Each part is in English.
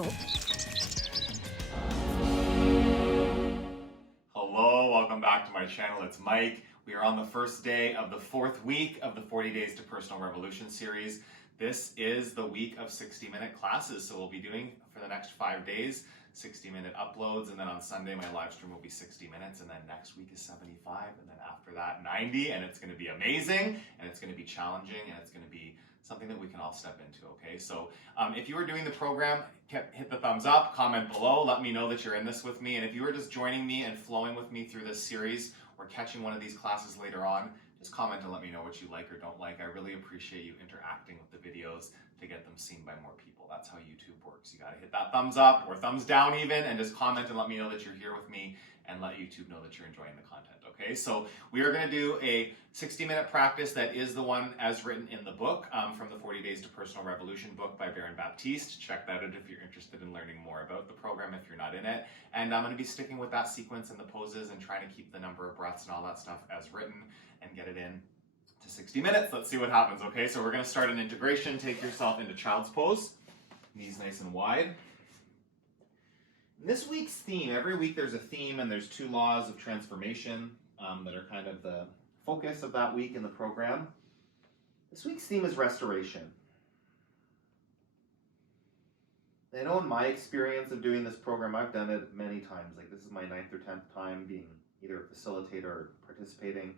channel. Hello, welcome back to my channel. It's Mike. We are on the first day of the fourth week of the 40 Days to Personal Revolution series. This is the week of 60-minute classes, so we'll be doing for the next 5 days 60-minute uploads, and then on Sunday my live stream will be 60 minutes, and then next week is 75, and then after that 90, and it's going to be amazing, and it's going to be challenging, and it's going to be something that we can all step into, okay? So if you are doing the program, hit the thumbs up, comment below, let me know that you're in this with me, and if you are just joining me and flowing with me through this series or catching one of these classes later on, just comment and let me know what you like or don't like. I really appreciate you interacting with the videos to get them seen by more people. That's how YouTube works. You gotta hit that thumbs up or thumbs down even, and just comment and let me know that you're here with me and let YouTube know that you're enjoying the content, okay? So we are gonna do a 60-minute practice that is the one as written in the book from the 40 Days to Personal Revolution book by Baptiste. Check that out if you're interested in learning more about the program if you're not in it. And I'm gonna be sticking with that sequence and the poses and trying to keep the number of breaths and all that stuff as written and get it in to 60 minutes. Let's see what happens, okay? So we're gonna start an integration. Take yourself into child's pose. Knees nice and wide. This week's theme, every week there's a theme and there's 2 laws of transformation that are kind of the focus of that week in the program. This week's theme is restoration. I know in my experience of doing this program, I've done it many times. Like this is my 9th or 10th time being either a facilitator or participating.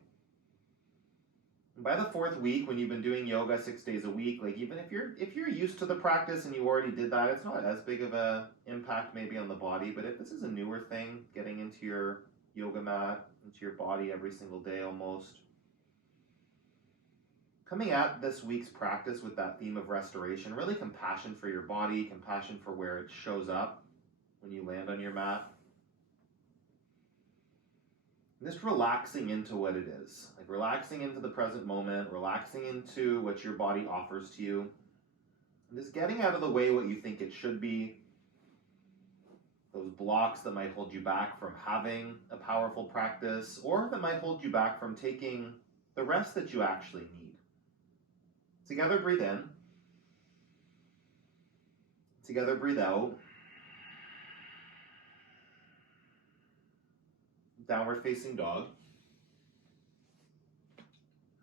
And by the 4th week, when you've been doing yoga 6 days a week, like even if you're used to the practice and you already did that, it's not as big of a impact maybe on the body. But if this is a newer thing, getting into your yoga mat, into your body every single day almost, coming at this week's practice with that theme of restoration, really compassion for your body, compassion for where it shows up when you land on your mat. Just relaxing into what it is, like relaxing into the present moment, relaxing into what your body offers to you, and just getting out of the way what you think it should be, those blocks that might hold you back from having a powerful practice, or that might hold you back from taking the rest that you actually need. Together, breathe in. Together, breathe out. Downward facing dog.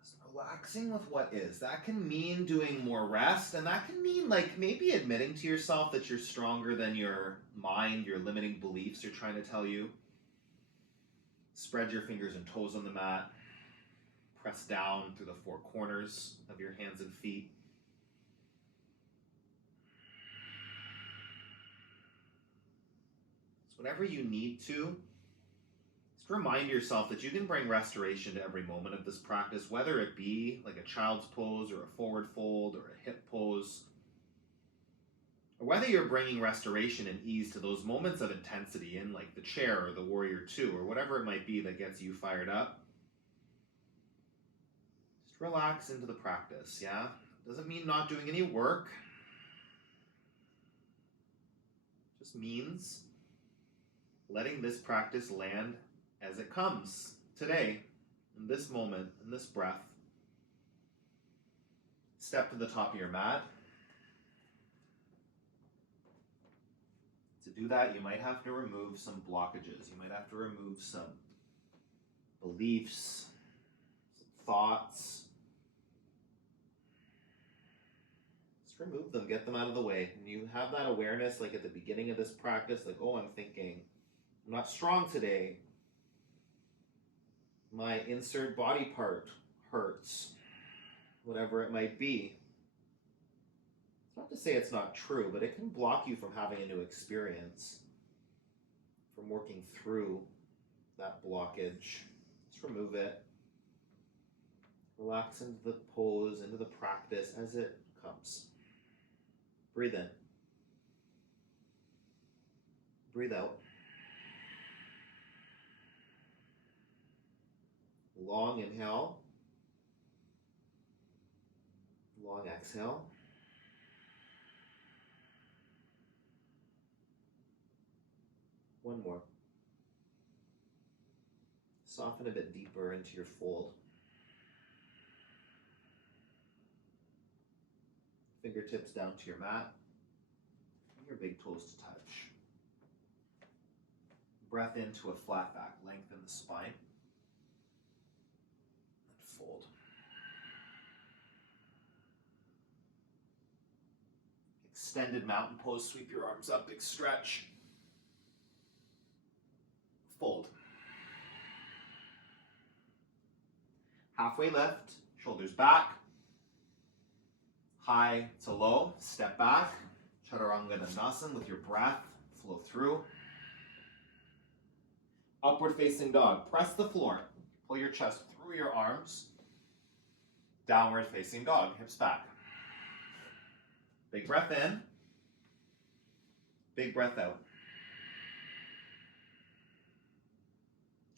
Just relaxing with what is. That can mean doing more rest, and that can mean like maybe admitting to yourself that you're stronger than your mind, your limiting beliefs are trying to tell you. Spread your fingers and toes on the mat. Press down through the 4 corners of your hands and feet. So whatever you need to, remind yourself that you can bring restoration to every moment of this practice, whether it be like a child's pose or a forward fold or a hip pose, or whether you're bringing restoration and ease to those moments of intensity in like the chair or the warrior 2 or whatever it might be that gets you fired up. Just relax into the practice, yeah? Doesn't mean not doing any work. Just means letting this practice land as it comes today, in this moment, in this breath. Step to the top of your mat. To do that, you might have to remove some blockages. You might have to remove some beliefs, some thoughts. Just remove them, get them out of the way. And you have that awareness like at the beginning of this practice, like, oh, I'm thinking, I'm not strong today. My insert body part hurts, whatever it might be. It's not to say it's not true, but it can block you from having a new experience, from working through that blockage. Just remove it. Relax into the pose, into the practice as it comes. Breathe in. Breathe out. Long inhale, long exhale. One more. Soften a bit deeper into your fold. Fingertips down to your mat. your big toes to touch. Breath into a flat back, lengthen the spine. And fold. Extended mountain pose, sweep your arms up, big stretch. Fold. Halfway lift, shoulders back. High to low, step back. Chaturanga Dandasana with your breath, flow through. Upward facing dog, press the floor. Pull your chest through your arms. Downward facing dog, hips back. Big breath in. Big breath out.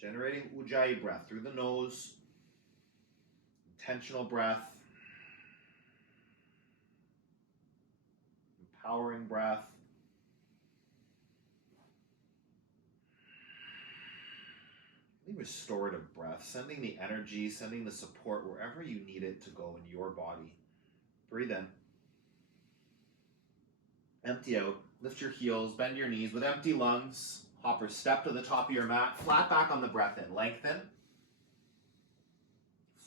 Generating Ujjayi breath through the nose. Intentional breath. Empowering breath. Restorative breath, sending the energy, sending the support wherever you need it to go in your body. Breathe in. Empty out. Lift your heels, bend your knees with empty lungs. Hopper step to the top of your mat. Flat back on the breath in. Lengthen.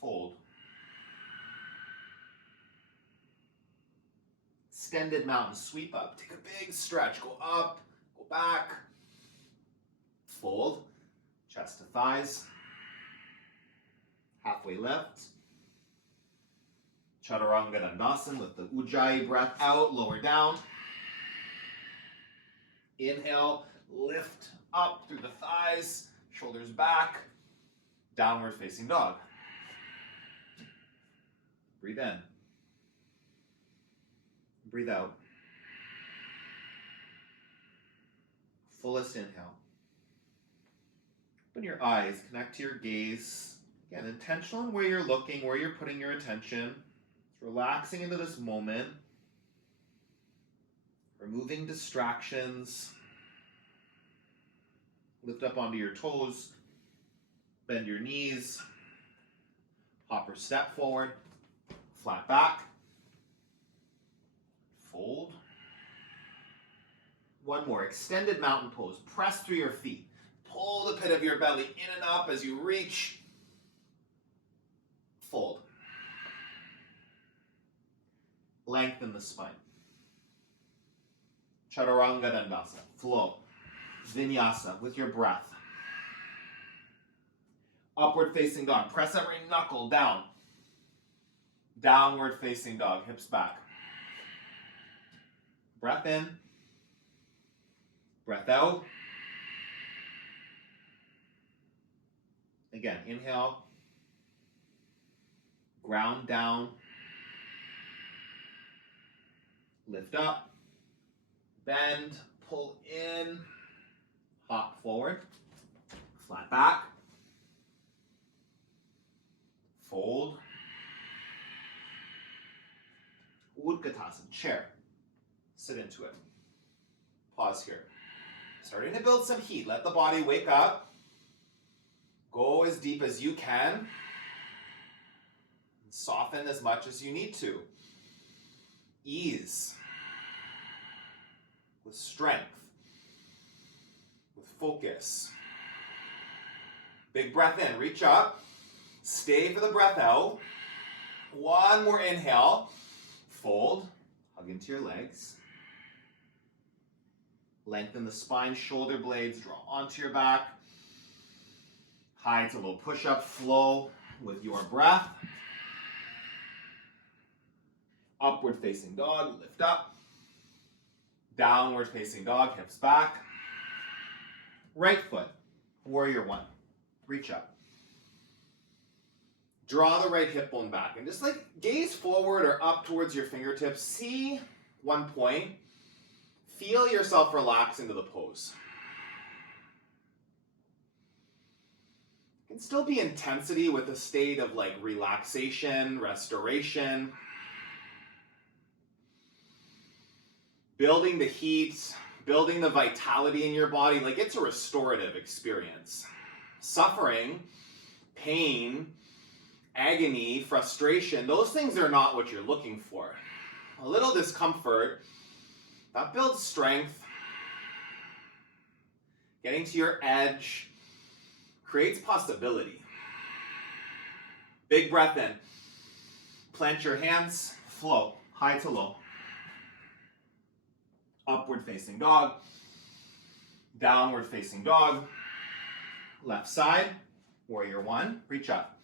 Fold. Extended mountain sweep up. Take a big stretch. Go up, go back. Fold. Chest to thighs. Halfway lift. Chaturanga Dandasana with the Ujjayi breath out, lower down. Inhale, lift up through the thighs, shoulders back, downward facing dog. Breathe in. Breathe out. Fullest inhale. Open your eyes, connect to your gaze. Again, intentional in where you're looking, where you're putting your attention. Just relaxing into this moment. Removing distractions. Lift up onto your toes. Bend your knees. Hopper step forward. Flat back. Fold. One more. Extended mountain pose. Press through your feet. Pull the pit of your belly in and up as you reach. Fold. Lengthen the spine. Chaturanga Dandasana. Flow. Vinyasa with your breath. Upward facing dog. Press every knuckle down. Downward facing dog. Hips back. Breath in. Breath out. Again, inhale. Ground down. Lift up. Bend. Pull in. Hop forward. Flat back. Fold. Utkatasana, chair. Sit into it. Pause here. Starting to build some heat. Let the body wake up. Go as deep as you can. Soften as much as you need to. Ease. With strength. With focus. Big breath in. Reach up. Stay for the breath out. One more inhale. Fold. Hug into your legs. Lengthen the spine, shoulder blades. Draw onto your back. High to low push-up, flow with your breath. Upward facing dog, lift up. Downward facing dog, hips back. Right foot, warrior one. Reach up. Draw the right hip bone back and just like gaze forward or up towards your fingertips. See one point. Feel yourself relax into the pose. Can still be intensity with a state of like relaxation, restoration. Building the heat, building the vitality in your body. Like it's a restorative experience. Suffering, pain, agony, frustration, those things are not what you're looking for. A little discomfort That builds strength. Getting to your edge creates possibility. Big breath in. Plant your hands, flow, high to low. Upward facing dog. Downward facing dog. Left side, warrior one, reach up.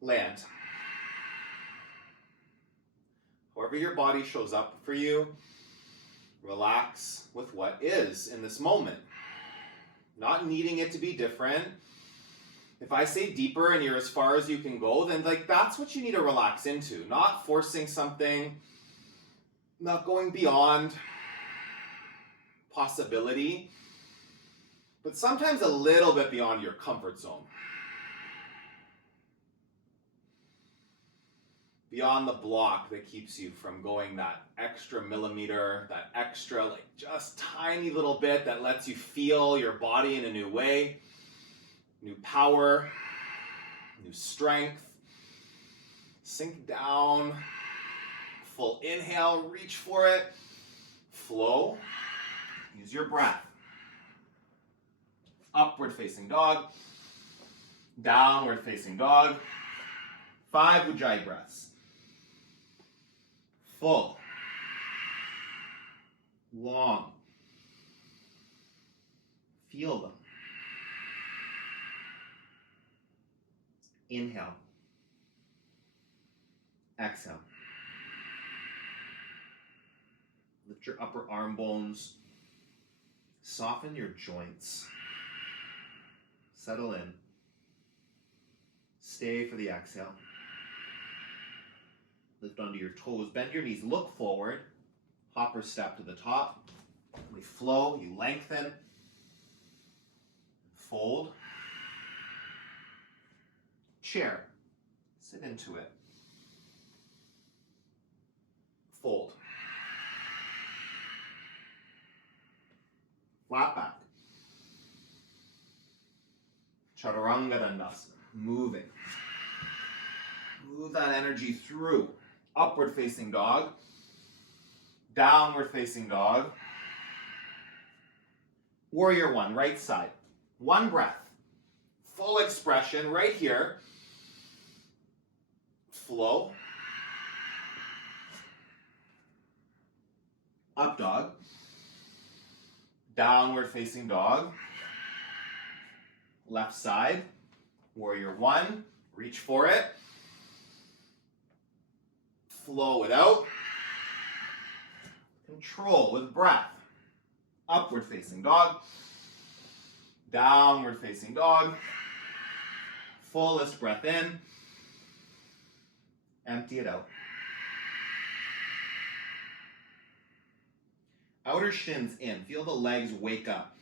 Land. However your body shows up for you, relax with what is in this moment. Not needing it to be different. If I say deeper and you're as far as you can go, then that's what you need to relax into. Not forcing something, not going beyond possibility, but sometimes a little bit beyond your comfort zone. Beyond the block that keeps you from going that extra millimeter, that extra just tiny little bit that lets you feel your body in a new way, new power, new strength. Sink down, full inhale, reach for it, flow, use your breath. Upward facing dog, downward facing dog, 5 Ujjayi breaths. Full, long, feel them. Inhale, exhale. Lift your upper arm bones, soften your joints, settle in, stay for the exhale. Lift onto your toes, bend your knees, look forward, hopper step to the top. We flow, you lengthen, fold, chair, sit into it, fold, flat back, Chaturanga Dandasana, moving. Move that energy through. Upward facing dog, downward facing dog, warrior one, right side. 1 breath, full expression right here. Flow. Up dog, downward facing dog, left side, warrior one, reach for it. Flow it out. Control with breath. Upward facing dog. Downward facing dog. Fullest breath in. Empty it out. Outer shins in. Feel the legs wake up.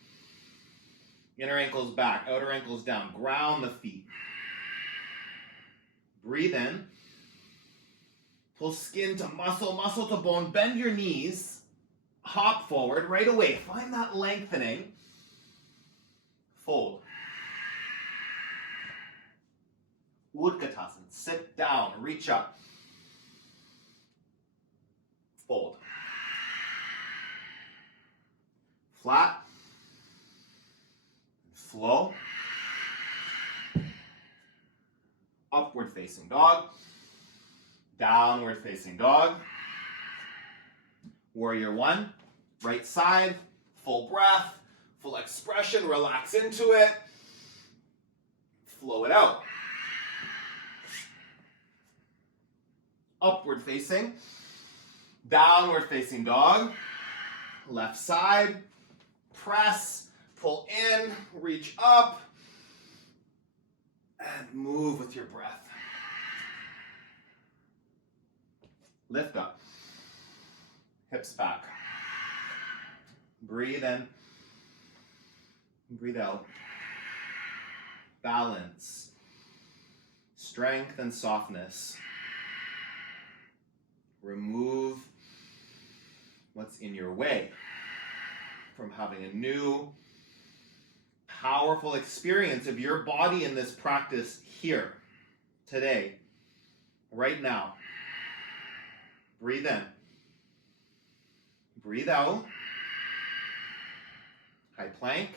Inner ankles back. Outer ankles down. Ground the feet. Breathe in. Pull skin to muscle, muscle to bone. Bend your knees. Hop forward right away. Find that lengthening. Fold. Utkatasana. Sit down. Reach up. Fold. Flat. Flow. Upward facing dog. Downward facing dog. Warrior one. Right side. Full breath. Full expression. Relax into it. Flow it out. Upward facing. Downward facing dog. Left side. Press. Pull in. Reach up. And move with your breath. Lift up. Hips back. Breathe in. Breathe out. Balance. Strength and softness. Remove what's in your way from having a new, powerful experience of your body in this practice here, today, right now. Breathe in. Breathe out. High plank.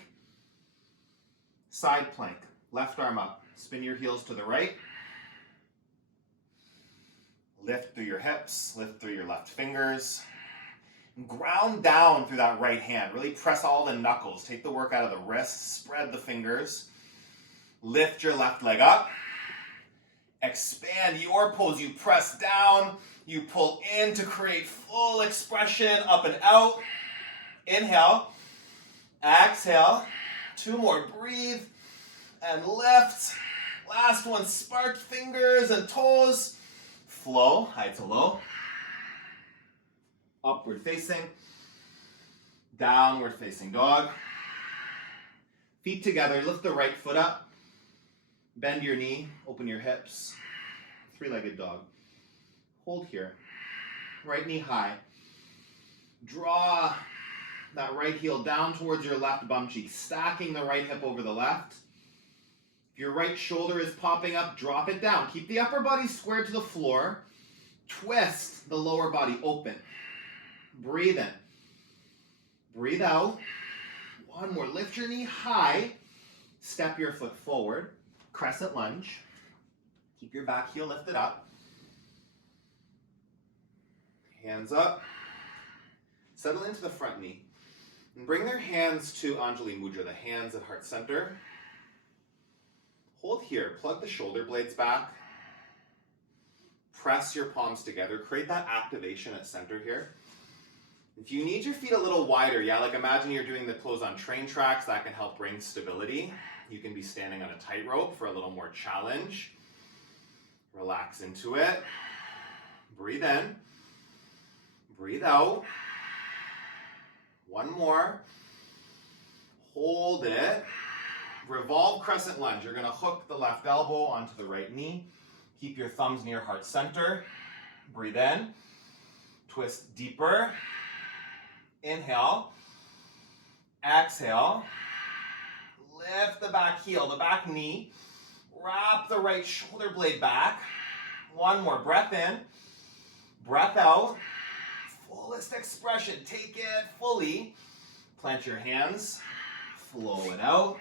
Side plank. Left arm up. Spin your heels to the right. Lift through your hips. Lift through your left fingers. Ground down through that right hand. Really press all the knuckles. Take the work out of the wrists. Spread the fingers. Lift your left leg up. Expand your pose. You press down. You pull in to create full expression. Up and out. Inhale. Exhale. 2 more. Breathe. And lift. Last one. Spark fingers and toes. Flow. High to low. Upward facing, downward facing dog. Feet together, lift the right foot up, bend your knee, open your hips, 3-legged dog. Hold here, right knee high. Draw that right heel down towards your left bum cheek, stacking the right hip over the left. If your right shoulder is popping up, drop it down. Keep the upper body squared to the floor. Twist the lower body open. Breathe in. Breathe out. 1 more. Lift your knee high. Step your foot forward. Crescent lunge. Keep your back heel lifted up. Hands up. Settle into the front knee. And bring their hands to Anjali Mudra, the hands at heart center. Hold here. Plug the shoulder blades back. Press your palms together. Create that activation at center here. If you need your feet a little wider, like imagine you're doing the close on train tracks, that can help bring stability. You can be standing on a tightrope for a little more challenge. Relax into it. Breathe in. Breathe out. 1 more. Hold it. Revolve crescent lunge. You're going to hook the left elbow onto the right knee. Keep your thumbs near heart center. Breathe in. Twist deeper. Inhale, exhale, lift the back heel, the back knee, wrap the right shoulder blade back. 1 more, breath in, breath out, fullest expression, take it fully. Plant your hands, flow it out.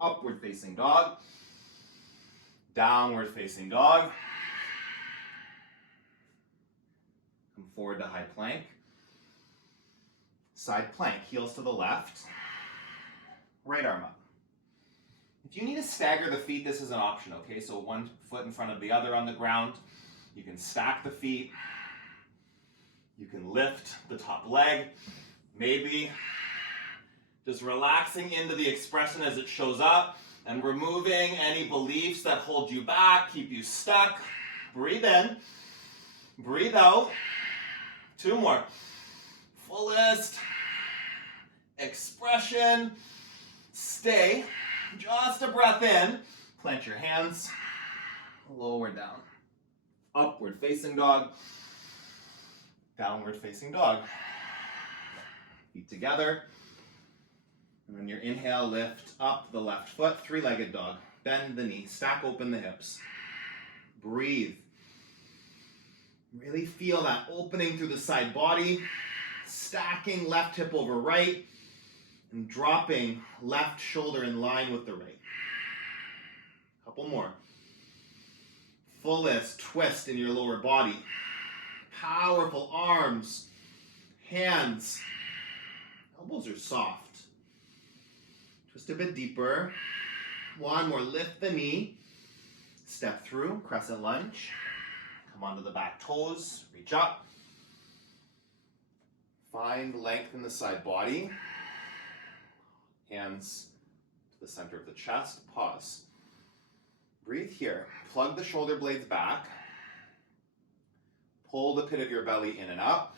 Upward facing dog, downward facing dog. Come forward to high plank. Side plank, heels to the left, right arm up. If you need to stagger the feet, this is an option, okay? So 1 foot in front of the other on the ground. You can stack the feet. You can lift the top leg. Maybe just relaxing into the expression as it shows up and removing any beliefs that hold you back, keep you stuck. Breathe in, breathe out. 2 more. Fullest expression. Stay. Just a breath in. Plant your hands. Lower down. Upward facing dog. Downward facing dog. Feet together. And on your inhale, lift up the left foot. 3-legged dog. Bend the knee. Stack open the hips. Breathe. Really feel that opening through the side body. Stacking left hip over right and dropping left shoulder in line with the right. Couple more. Fullest twist in your lower body. Powerful arms, hands. Elbows are soft. Twist a bit deeper. 1 more. Lift the knee. Step through. Crescent lunge. Come onto the back toes. Reach up. Find length in the side body. Hands to the center of the chest. Pause. Breathe here. Plug the shoulder blades back. Pull the pit of your belly in and up.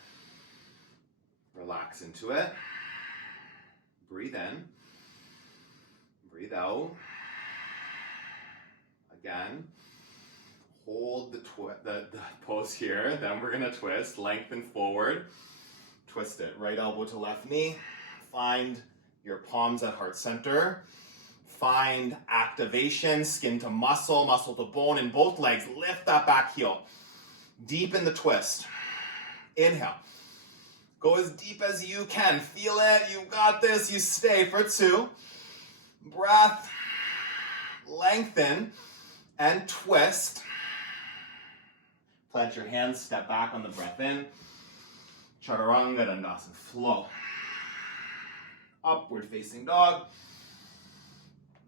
Relax into it. Breathe in. Breathe out. Again. Hold the pose here. Then we're going to twist. Lengthen forward. Twist it. Right elbow to left knee. Find your palms at heart center. Find activation, skin to muscle, muscle to bone in both legs. Lift that back heel. Deepen the twist. Inhale. Go as deep as you can. Feel it. You got this. You stay for 2. Breath. Lengthen and twist. Plant your hands. Step back on the breath in. Chaturanga Flow. Upward facing dog.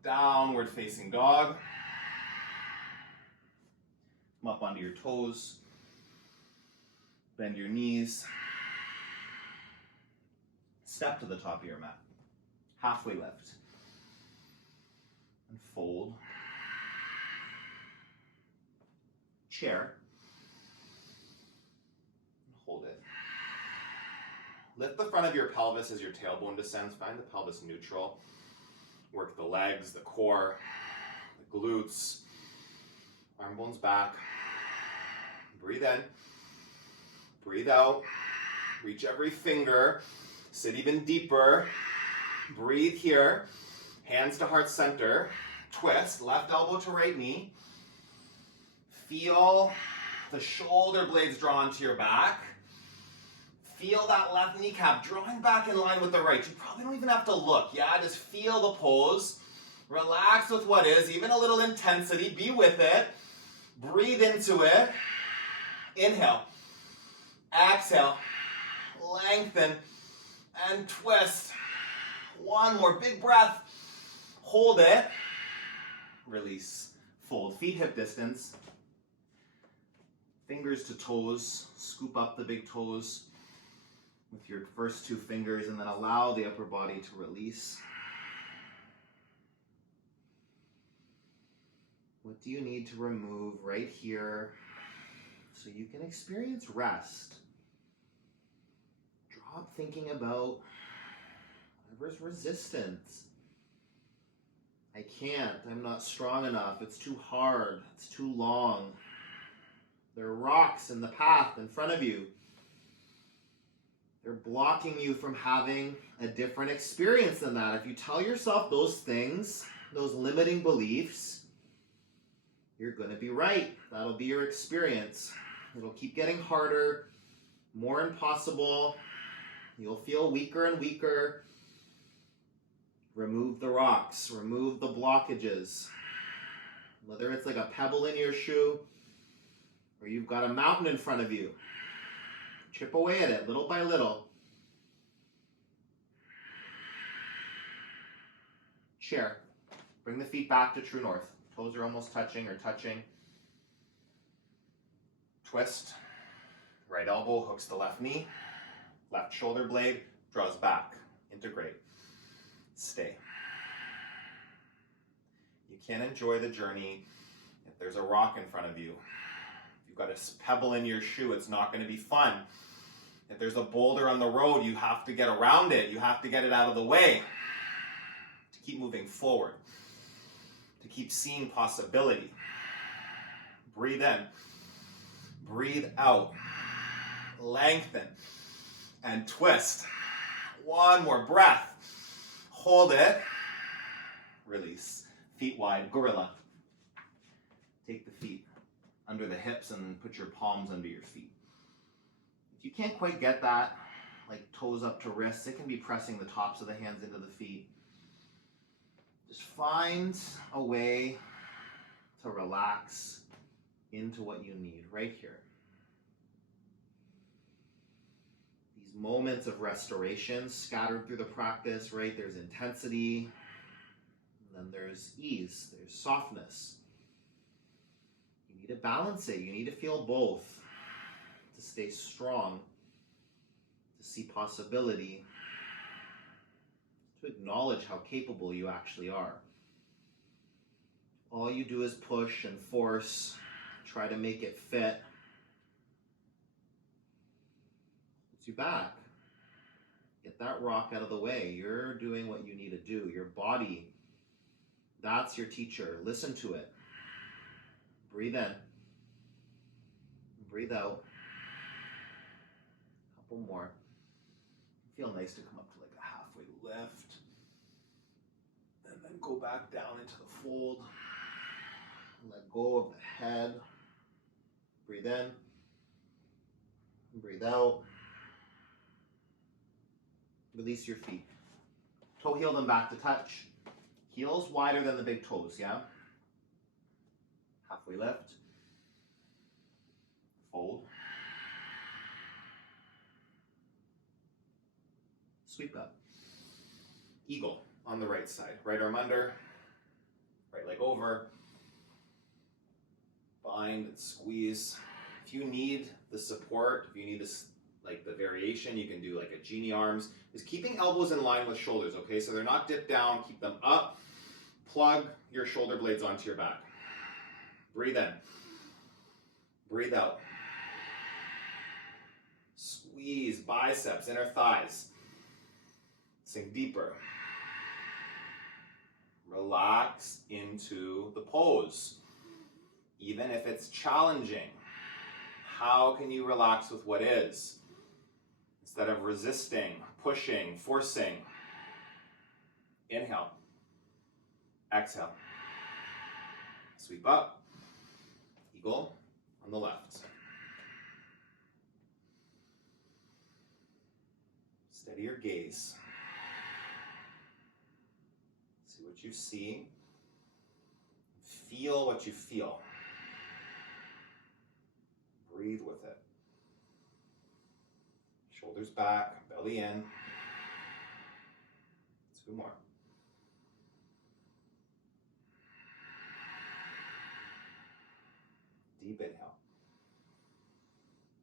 Downward facing dog. Come up onto your toes. Bend your knees. Step to the top of your mat. Halfway lift. And fold. Chair. And hold it. Lift the front of your pelvis as your tailbone descends. Find the pelvis neutral. Work the legs, the core, the glutes. Arm bones back. Breathe in. Breathe out. Reach every finger. Sit even deeper. Breathe here. Hands to heart center. Twist. Left elbow to right knee. Feel the shoulder blades draw into your back. Feel that left kneecap drawing back in line with the right. You probably don't even have to look. Yeah, just feel the pose. Relax with what is. Even a little intensity. Be with it. Breathe into it. Inhale. Exhale. Lengthen and twist. One more big breath. Hold it. Release. Fold. Feet hip distance. Fingers to toes. Scoop up the big toes with your first 2 fingers and then allow the upper body to release. What do you need to remove right here so you can experience rest? Drop thinking about whatever's resistance. I can't, I'm not strong enough, it's too hard, it's too long. There are rocks in the path in front of you. They're blocking you from having a different experience than that. If you tell yourself those things, those limiting beliefs, you're going to be right. That'll be your experience. It'll keep getting harder, more impossible. You'll feel weaker and weaker. Remove the rocks, remove the blockages. Whether it's like a pebble in your shoe or you've got a mountain in front of you. Chip away at it, little by little. Chair. Bring the feet back to true north. Toes are almost touching or touching. Twist. Right elbow hooks the left knee. Left shoulder blade draws back. Integrate. Stay. You can't enjoy the journey if there's a rock in front of you. If you've got a pebble in your shoe, it's not going to be fun. If there's a boulder on the road, you have to get around it. You have to get it out of the way to keep moving forward, to keep seeing possibility. Breathe in. Breathe out. Lengthen and twist. One more breath. Hold it. Release. Feet wide, gorilla. Take the feet under the hips and put your palms under your feet. If you can't quite get that, like toes up to wrists, it can be pressing the tops of the hands into the feet. Just find a way to relax into what you need right here. These moments of restoration scattered through the practice, right? There's intensity, and then there's ease, there's softness. You need to balance it. You need to feel both to stay strong, to see possibility, to acknowledge how capable you actually are. All you do is push and force, try to make it fit. Puts you back. Get that rock out of the way. You're doing what you need to do. Your body, that's your teacher. Listen to it. Breathe in. Breathe out. Couple more. Feel nice to come up to like a halfway lift. And then go back down into the fold. Let go of the head. Breathe in. Breathe out. Release your feet. Toe heel them back to touch. Heels wider than the big toes, yeah? Halfway lift. Fold. Sweep up. Eagle on the right side. Right arm under. Right leg over. Bind and squeeze. If you need the support, if you need this, like the variation, you can do like a genie arms. Is keeping elbows in line with shoulders, okay? So they're not dipped down, keep them up. Plug your shoulder blades onto your back. Breathe in. Breathe out. Squeeze biceps, inner thighs. Sink deeper. Relax into the pose. Even if it's challenging, how can you relax with what is? Instead of resisting, pushing, forcing. Inhale. Exhale. Sweep up. Eagle on the left. Steady your gaze. See what you see. Feel what you feel. Breathe with it. Shoulders back, belly in. 2 more. Deep inhale.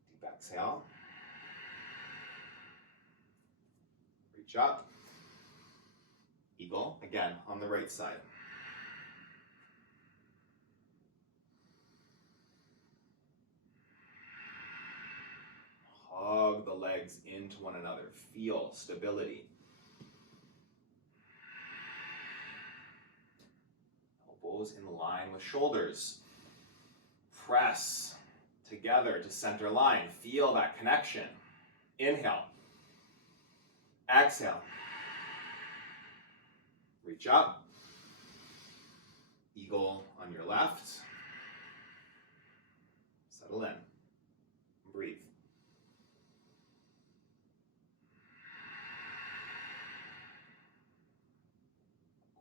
Deep exhale. Reach up. Eagle, again, on the right side. Hug the legs into one another. Feel stability. Elbows in line with shoulders. Press together to center line. Feel that connection. Inhale. Exhale. Reach up. Eagle on your left. Settle in. Breathe.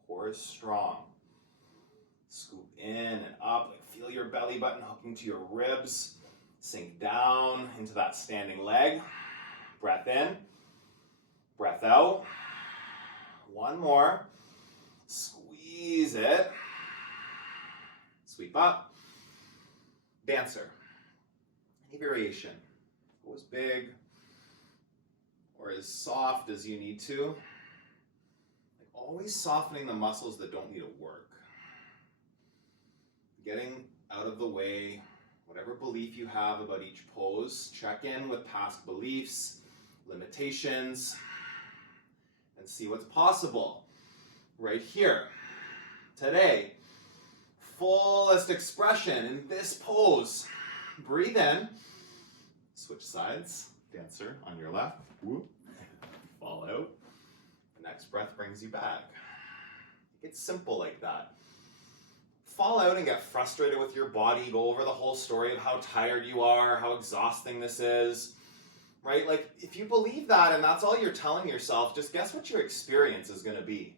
Core is strong. Scoop in and up. Like feel your belly button hooking to your ribs. Sink down into that standing leg. Breath in. Breath out. One more. Squeeze it. Sweep up. Dancer. Any variation. Go as big or as soft as you need to. Like always softening the muscles that don't need to work. Getting out of the way, whatever belief you have about each pose, check in with past beliefs, limitations, and see what's possible right here, today. Fullest expression in this pose. Breathe in, switch sides, dancer on your left, whoop, fall out. The next breath brings you back. It's simple like that. Fall out and get frustrated with your body, go over the whole story of how tired you are, how exhausting this is, right? Like, if you believe that and that's all you're telling yourself, just guess what your experience is going to be.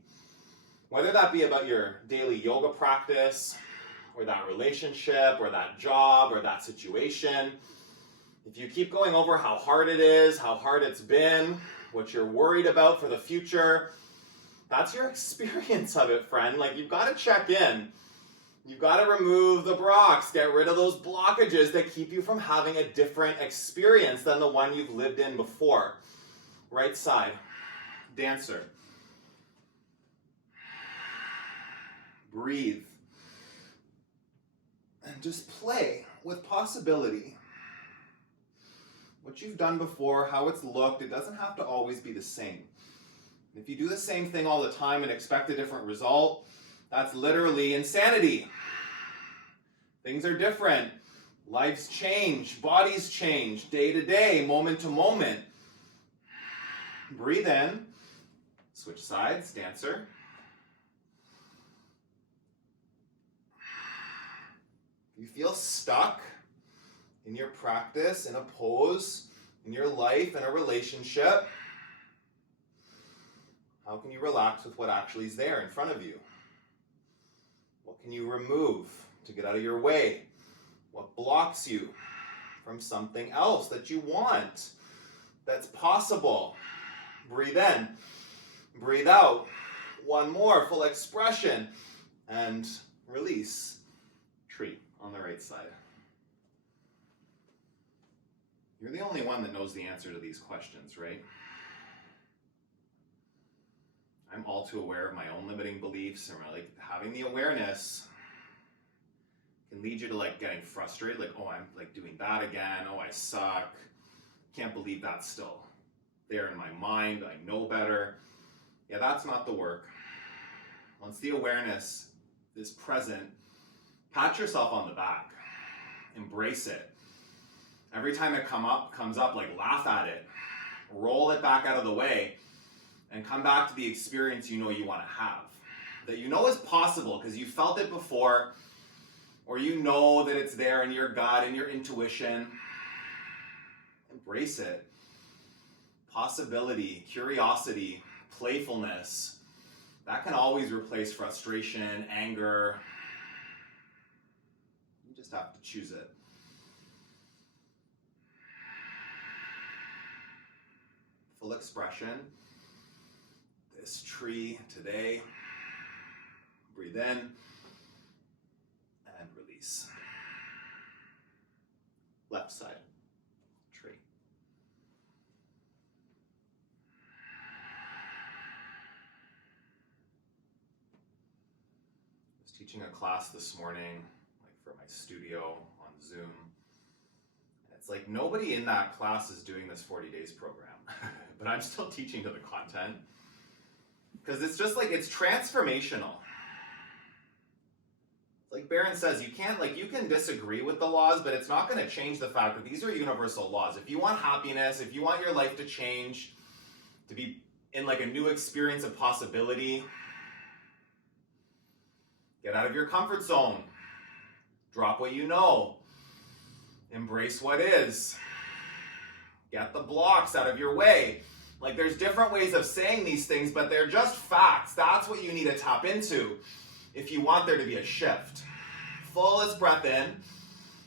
Whether that be about your daily yoga practice, or that relationship, or that job, or that situation. If you keep going over how hard it is, how hard it's been, what you're worried about for the future, that's your experience of it, friend. Like, you've got to check in. You've got to remove the blocks, get rid of those blockages that keep you from having a different experience than the one you've lived in before. Right side, dancer. Breathe. And just play with possibility. What you've done before, how it's looked, it doesn't have to always be the same. If you do the same thing all the time and expect a different result, that's literally insanity. Things are different. Lives change. Bodies change. Day to day, moment to moment. Breathe in. Switch sides. Dancer. You feel stuck in your practice, in a pose, in your life, in a relationship. How can you relax with what actually is there in front of you? What can you remove to get out of your way? What blocks you from something else that you want, that's possible? Breathe in, breathe out. One more, full expression, and release. Tree on the right side. You're the only one that knows the answer to these questions, right? I'm all too aware of my own limiting beliefs, and like having the awareness can lead you to like getting frustrated, like, oh, I'm like doing that again, oh, I suck, can't believe that's still there in my mind, I know better. Yeah, that's not the work. Once the awareness is present, pat yourself on the back, embrace it. Every time it comes up, like laugh at it, roll it back out of the way, and come back to the experience you know you want to have. That you know is possible because you felt it before, or you know that it's there in your gut and your intuition. Embrace it. Possibility, curiosity, playfulness, that can always replace frustration, anger. You just have to choose it. Full expression. This tree today. Breathe in and release. Left side, tree. I was teaching a class this morning, like for my studio on Zoom. And it's like nobody in that class is doing this 40 days program, but I'm still teaching to the content. Because it's just like, it's transformational. Like Barron says, you can disagree with the laws, but it's not going to change the fact that these are universal laws. If you want happiness, if you want your life to change, to be in like a new experience of possibility, get out of your comfort zone. Drop what you know. Embrace what is. Get the blocks out of your way. Like there's different ways of saying these things, but they're just facts. That's what you need to tap into if you want there to be a shift. Fullest breath in.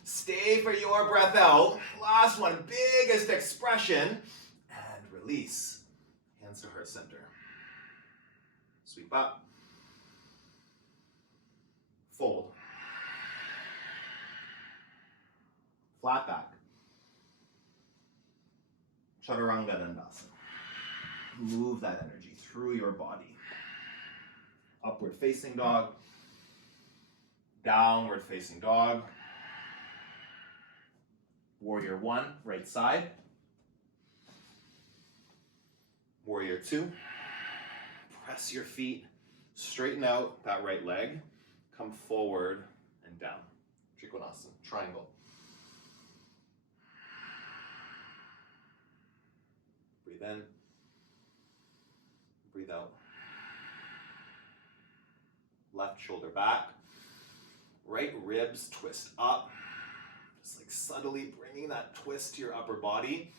Stay for your breath out. Last one, biggest expression. And release. Hands to heart center. Sweep up. Fold. Flat back. Chaturanga Dandasana. Move that energy through your body. Upward facing dog. Downward facing dog. Warrior 1, right side. Warrior 2. Press your feet. Straighten out that right leg. Come forward and down. Trikonasana, triangle. Breathe in. Breathe out. Left shoulder back. Right ribs twist up. Just like subtly bringing that twist to your upper body.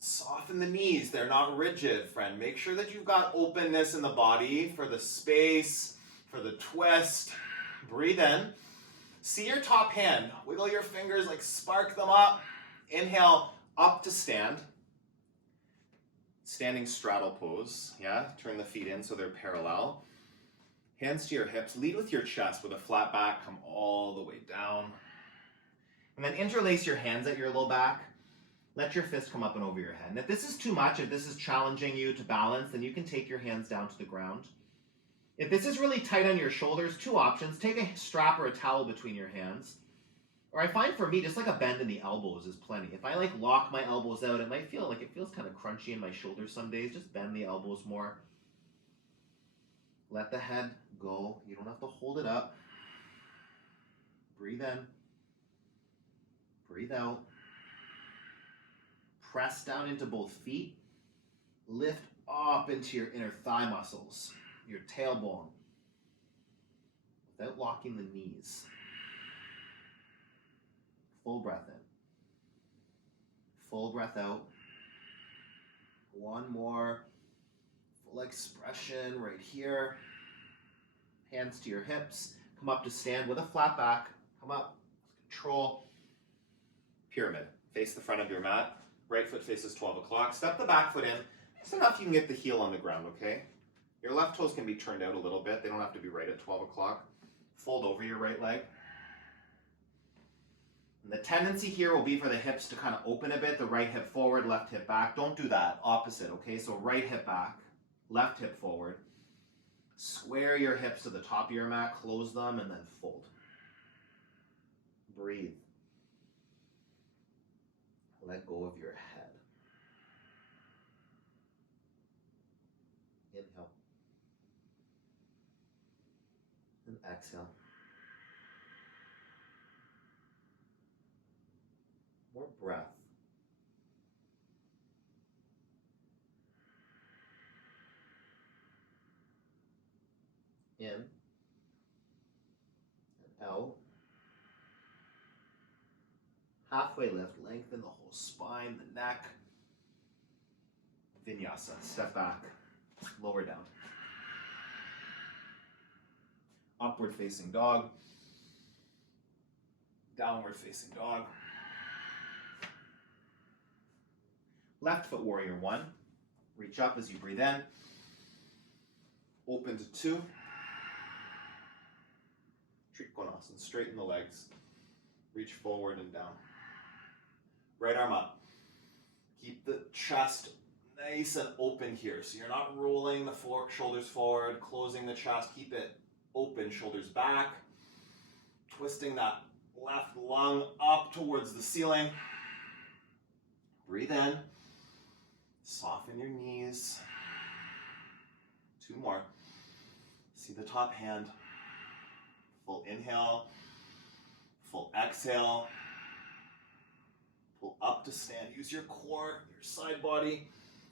Soften the knees. They're not rigid, friend. Make sure that you've got openness in the body for the space, for the twist. Breathe in. See your top hand. Wiggle your fingers, like spark them up. Inhale, up to stand. Standing straddle pose, yeah? Turn the feet in so they're parallel. Hands to your hips. Lead with your chest with a flat back. Come all the way down. And then interlace your hands at your low back. Let your fist come up and over your head. And if this is too much, if this is challenging you to balance, then you can take your hands down to the ground. If this is really tight on your shoulders, two options. Take a strap or a towel between your hands. Or I find for me, just like a bend in the elbows is plenty. If I like lock my elbows out, it might feel like it feels kind of crunchy in my shoulders some days. Just bend the elbows more. Let the head go. You don't have to hold it up. Breathe in. Breathe out. Press down into both feet. Lift up into your inner thigh muscles, your tailbone, without locking the knees. Full breath in. Full breath out. One more. Full expression right here. Hands to your hips. Come up to stand with a flat back. Come up. Control. Pyramid. Face the front of your mat. Right foot faces 12 o'clock. Step the back foot in. Just enough you can get the heel on the ground, okay? Your left toes can be turned out a little bit. They don't have to be right at 12 o'clock. Fold over your right leg. And the tendency here will be for the hips to kind of open a bit. The right hip forward, left hip back. Don't do that. Opposite, okay? So right hip back, left hip forward. Square your hips to the top of your mat. Close them and then fold. Breathe. Let go of your head. Inhale. And exhale. More breath. In and out. Halfway lift, lengthen the whole spine, the neck. Vinyasa, step back, lower down. Upward facing dog. Downward facing dog. Left foot warrior one. Reach up as you breathe in. Open to two. Trikonasana, straighten the legs. Reach forward and down. Right arm up. Keep the chest nice and open here. So you're not rolling the shoulders forward, closing the chest. Keep it open, shoulders back. Twisting that left lung up towards the ceiling. Breathe in. Soften your knees. Two more. See the top hand. Full inhale. Full exhale. Pull up to stand. Use your core, your side body.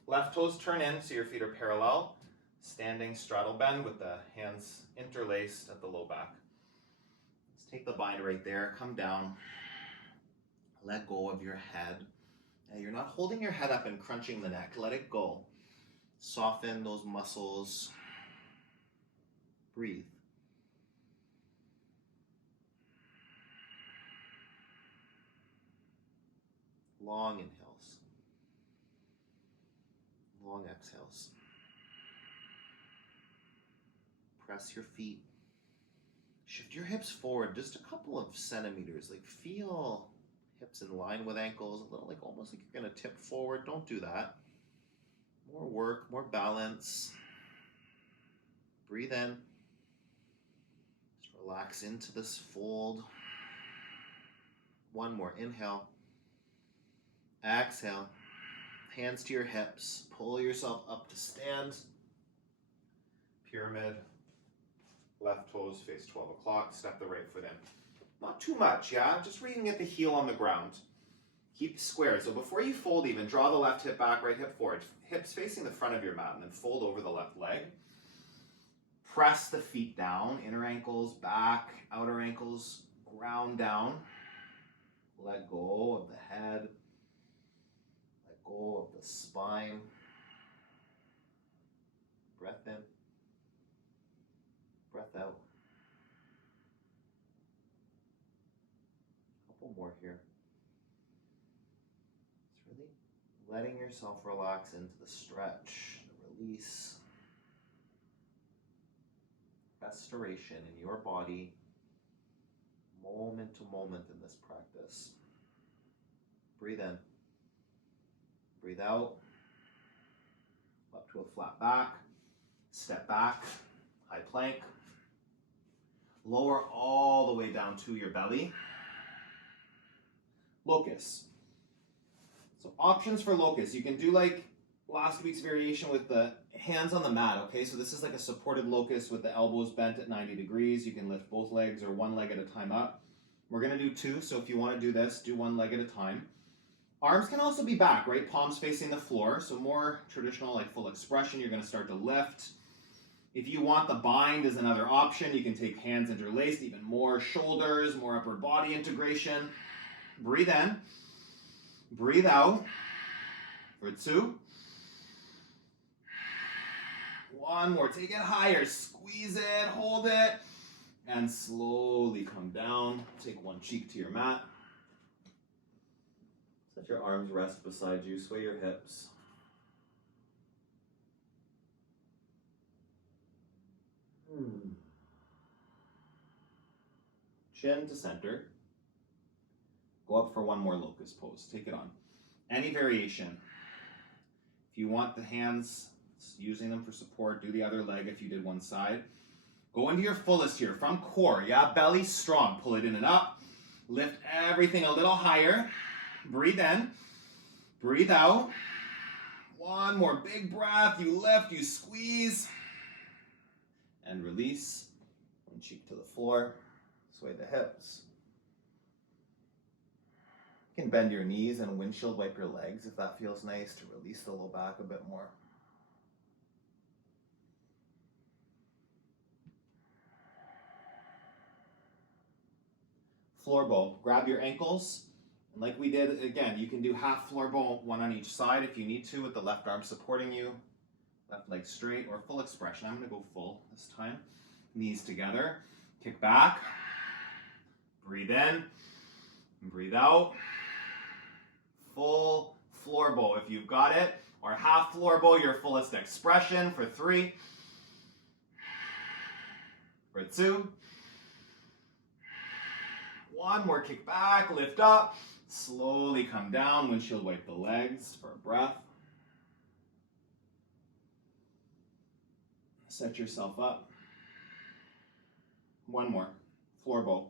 Left toes turn in so your feet are parallel. Standing straddle bend with the hands interlaced at the low back. Let's take the bind right there. Come down. Let go of your head. Now you're not holding your head up and crunching the neck. Let it go. Soften those muscles. Breathe. Long inhales. Long exhales. Press your feet. Shift your hips forward just a couple of centimeters. Like feel hips in line with ankles. A little like almost like you're going to tip forward. Don't do that. More work, more balance. Breathe in. Just relax into this fold. One more. Inhale. Exhale. Hands to your hips. Pull yourself up to stand. Pyramid. Left toes face 12 o'clock. Step the right foot in. Not too much, yeah? Just where you can get the heel on the ground. Keep square. So before you fold even, draw the left hip back, right hip forward. Hips facing the front of your mat, and then fold over the left leg. Press the feet down. Inner ankles back, outer ankles ground down. Let go of the head. Let go of the spine. Breath in. Breath out. Couple more here. It's really letting yourself relax into the stretch, the release. Restoration in your body, moment to moment in this practice. Breathe in. Breathe out. Up to a flat back. Step back. High plank. Lower all the way down to your belly. Locust. So options for locust. You can do like last week's variation with the hands on the mat, okay? So this is like a supported locust with the elbows bent at 90 degrees. You can lift both legs or one leg at a time up. We're gonna do two, so if you wanna do this, do one leg at a time. Arms can also be back, right? Palms facing the floor. So more traditional, like full expression. You're gonna start to lift. If you want the bind as another option, you can take hands interlaced, even more shoulders, more upper body integration. Breathe in. Breathe out. For two. One more. Take it higher. Squeeze it. Hold it. And slowly come down. Take one cheek to your mat. Let your arms rest beside you. Sway your hips. Chin to center. Go up for one more locust pose. Take it on. Any variation. If you want the hands, using them for support, do the other leg if you did one side. Go into your fullest here from core. Yeah, belly strong. Pull it in and up. Lift everything a little higher. Breathe in. Breathe out. One more big breath. You lift, you squeeze. And release. One cheek to the floor. Sway the hips. You can bend your knees and windshield wipe your legs if that feels nice to release the low back a bit more. Floor bow. Grab your ankles. And like we did, again, you can do half floor bow, one on each side if you need to, with the left arm supporting you. Left leg straight or full expression. I'm going to go full this time. Knees together. Kick back. Breathe in. Breathe out. Full floor bow if you've got it. Or half floor bow, your fullest expression for 3. For 2. One more, kick back, lift up. Slowly come down. Windshield wipe the legs for a breath. Set yourself up. One more. Floor bow.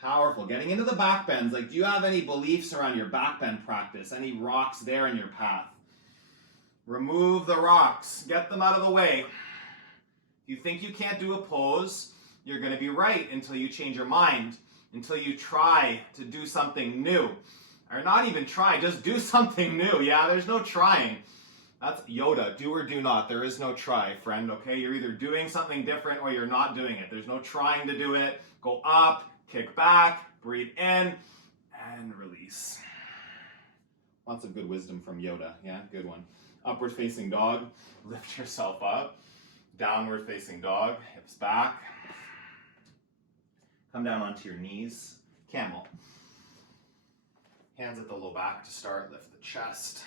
Powerful. Getting into the back bends. Like, do you have any beliefs around your back bend practice? Any rocks there in your path? Remove the rocks. Get them out of the way. If you think you can't do a pose, you're going to be right until you change your mind. Until you try to do something new. Or not even try, just do something new. Yeah, there's no trying. That's Yoda, do or do not. There is no try, friend, okay? You're either doing something different or you're not doing it. There's no trying to do it. Go up, kick back, breathe in, and release. Lots of good wisdom from Yoda, yeah, good one. Upward facing dog, lift yourself up. Downward facing dog, hips back. Come down onto your knees, camel. Hands at the low back to start, lift the chest.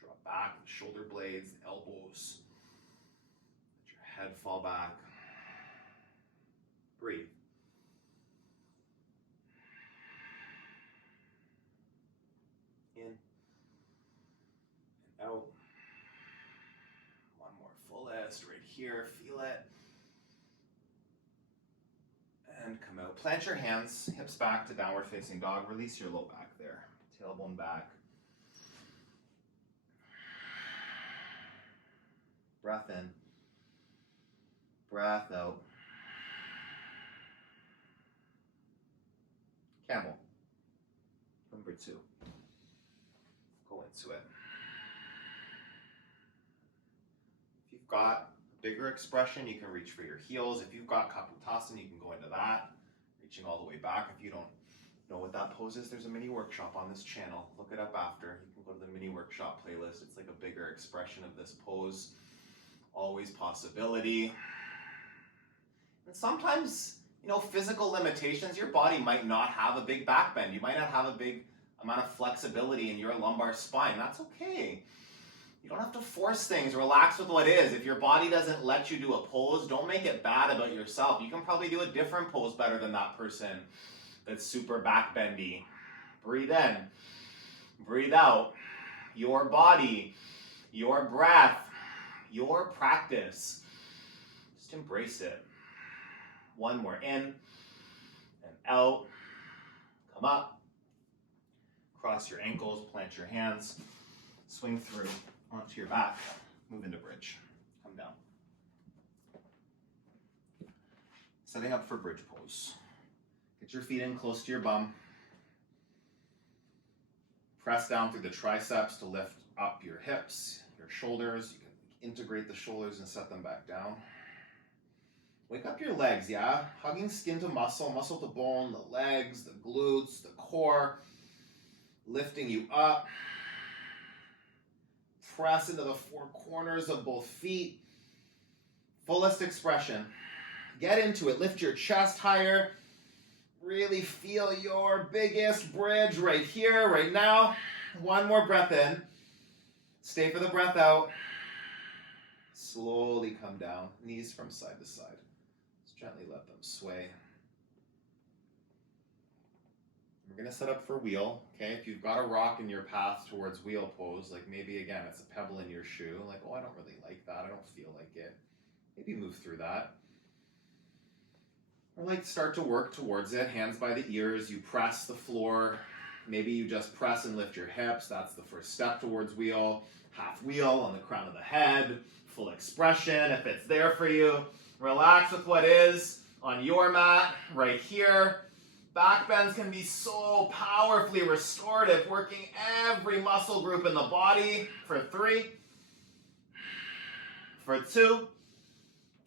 Drop back, the shoulder blades, the elbows. Let your head fall back. Breathe. In and out. One more fullest right here, feel it. And come out. Plant your hands, hips back to downward facing dog. Release your low back there. Tailbone back. Breath in. Breath out. Camel. Number 2. Go into it. If you've got bigger expression, you can reach for your heels. If you've got Kapotasana, you can go into that, reaching all the way back. If you don't know what that pose is, there's a mini workshop on this channel. Look it up after. You can go to the mini workshop playlist. It's like a bigger expression of this pose. Always possibility. And sometimes, you know, physical limitations, your body might not have a big back bend. You might not have a big amount of flexibility in your lumbar spine. That's okay. You don't have to force things. Relax with what is. If your body doesn't let you do a pose, don't make it bad about yourself. You can probably do a different pose better than that person that's super back bendy. Breathe in. Breathe out. Your body, your breath, your practice. Just embrace it. One more in and out. Come up. Cross your ankles, plant your hands, swing through onto your back, move into bridge, come down. Setting up for bridge pose. Get your feet in close to your bum. Press down through the triceps to lift up your hips, your shoulders. You can integrate the shoulders and set them back down. Wake up your legs, yeah? Hugging skin to muscle, muscle to bone, the legs, the glutes, the core. Lifting you up. Press into the 4 corners of both feet. Fullest expression. Get into it. Lift your chest higher. Really feel your biggest bridge right here, right now. One more breath in. Stay for the breath out. Slowly come down. Knees from side to side. Just gently let them sway. We're going to set up for wheel. Okay, if you've got a rock in your path towards wheel pose, like maybe again it's a pebble in your shoe, like, oh, I don't really like that, I don't feel like it. Maybe move through that. Or like start to work towards it, hands by the ears, you press the floor. Maybe you just press and lift your hips. That's the first step towards wheel. Half wheel on the crown of the head. Full expression if it's there for you. Relax with what is on your mat right here. Back bends can be so powerfully restorative, working every muscle group in the body. For 3. For 2.